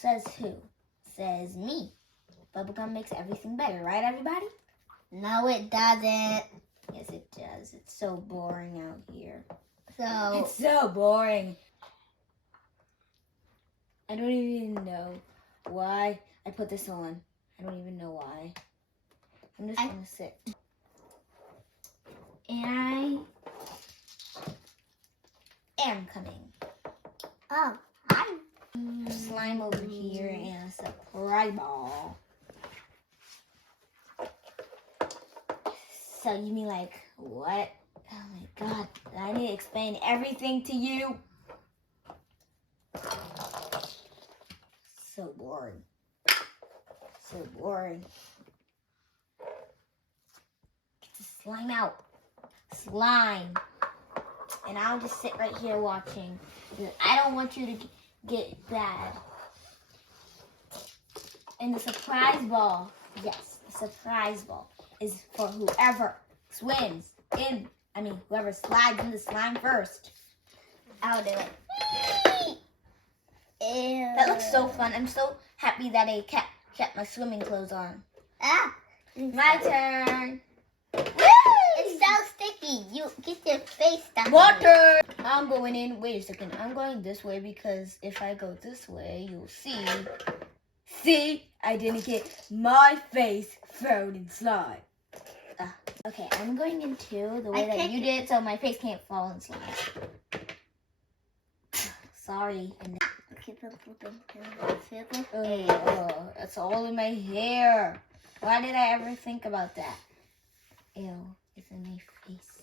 Says who? Says me. Bubblegum makes everything better, right, everybody? No, it doesn't. Yes, it does. It's so boring out here. So, It's so boring. I don't even know why I put this on. I don't even know why. I'm just gonna sit. And I am coming. oh, hi. Slime over here and a surprise ball. So you mean like what? Oh my god, I need to explain everything to you. So boring. So boring. Get the slime out. Slime. And I'll just sit right here watching. I don't want you to get bad. And the surprise ball, yes, the surprise ball is for whoever swims in, whoever slides in the slime first. I'll do it. Ew. That looks so fun. I'm so happy that I kept my swimming clothes on. Ah. My turn. It's so sticky. You get your face stuck in it. Water. I'm going in. Wait a second. I'm going this way because if I go this way, you'll see. See? I didn't get my face thrown in slime. Okay, I'm going into the way that you did so my face can't fall in slime. Sorry. Oh, it's all in my hair. Why did I ever think about that? Ew, it's in my face.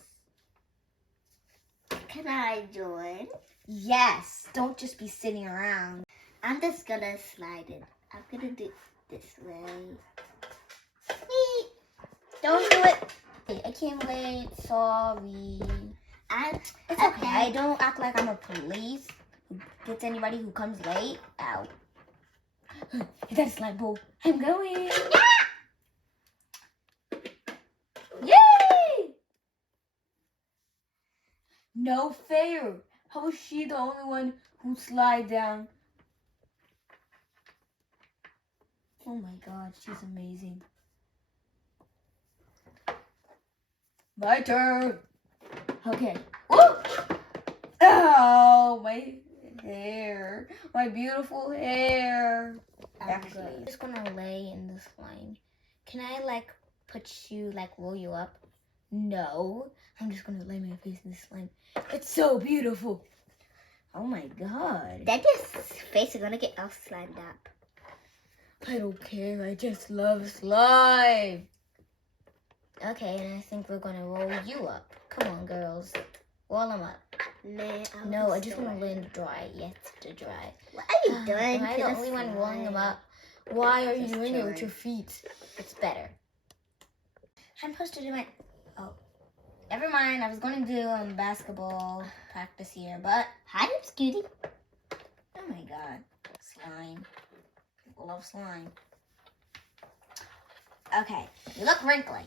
Can I join? Yes, don't just be sitting around. I'm just gonna slide it. I'm gonna do it this way. Don't do it. I can't wait. Sorry. It's Okay. Don't act like I'm a police who gets anybody who comes late. Ow. Is that a slime ball? I'm going. Yay! No fair. How is she the only one who slide down? Oh my god, she's amazing. My turn. Okay. Woo! Oh, my hair. My beautiful hair. Actually, I'm just gonna lay in the slime. Can I roll you up? No. I'm just gonna lay my face in the slime. It's so beautiful. Oh my god. Then your face is gonna get all slimed up. I don't care. I just love slime. Okay, and I think we're gonna roll you up. Come on, girls. Roll them up. No, I just want to let it dry. Yes, to dry. What are you doing? Am I the only one rolling them up? Why are you doing it with your feet? It's better. I'm supposed to do it. Oh, never mind. I was going to do basketball practice here, but Hi, Scooty. oh my god, slime. People love slime. Okay, you look wrinkly.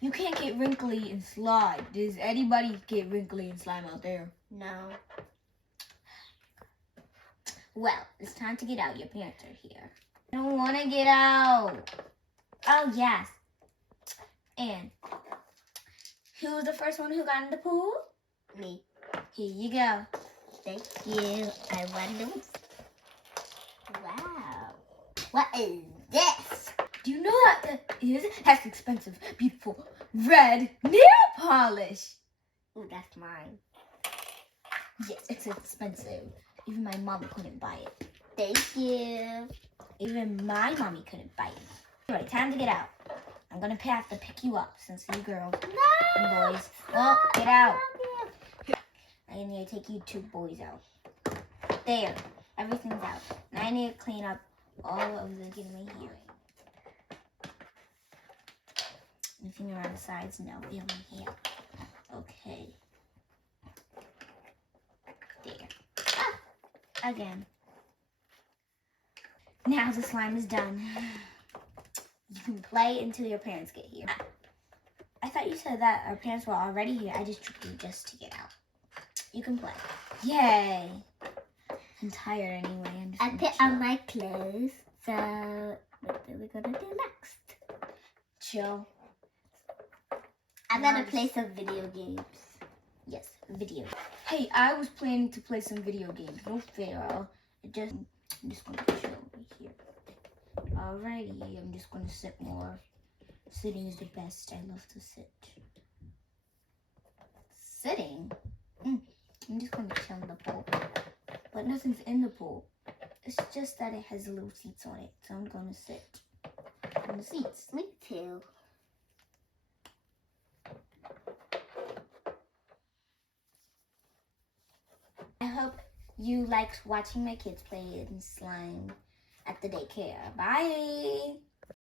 You can't get wrinkly in slime. Does anybody get wrinkly in slime out there? No. Well, it's time to get out. Your parents are here. I don't want to get out. Oh, yes. And who was the first one who got in the pool? Me. Here you go. Thank you. I wonder. Wow. What is this? Do you know that that's expensive, beautiful, red nail polish? Ooh, that's mine. Yes, it's expensive. Even my mom couldn't buy it. Thank you. Even my mommy couldn't buy it. Anyway, time to get out. I'm going to have to pick you up since you girls and boys won't get out. I need to take you two boys out. There. Everything's out. Now I need to clean up all of the getting my hair. Anything around the sides? No, we have my hair. Okay. There. Ah, again. Now the slime is done. You can play until your parents get here. I thought you said that our parents were already here. I just tricked you just to get out. You can play. Yay. I'm tired anyway. I put on my clothes. So what are we gonna do next? Chill. I'm gonna play some video games. Yes, video. Hey, I was planning to play some video games. No fair. I'm just gonna chill right here. Alrighty, I'm just gonna sit more. Sitting is the best. I love to sit. Sitting? I'm just gonna chill in the pool. But nothing's in the pool. It's just that it has little seats on it. So I'm gonna sit on the seats. Me too. I hope you liked watching my kids play in slime at the daycare. Bye!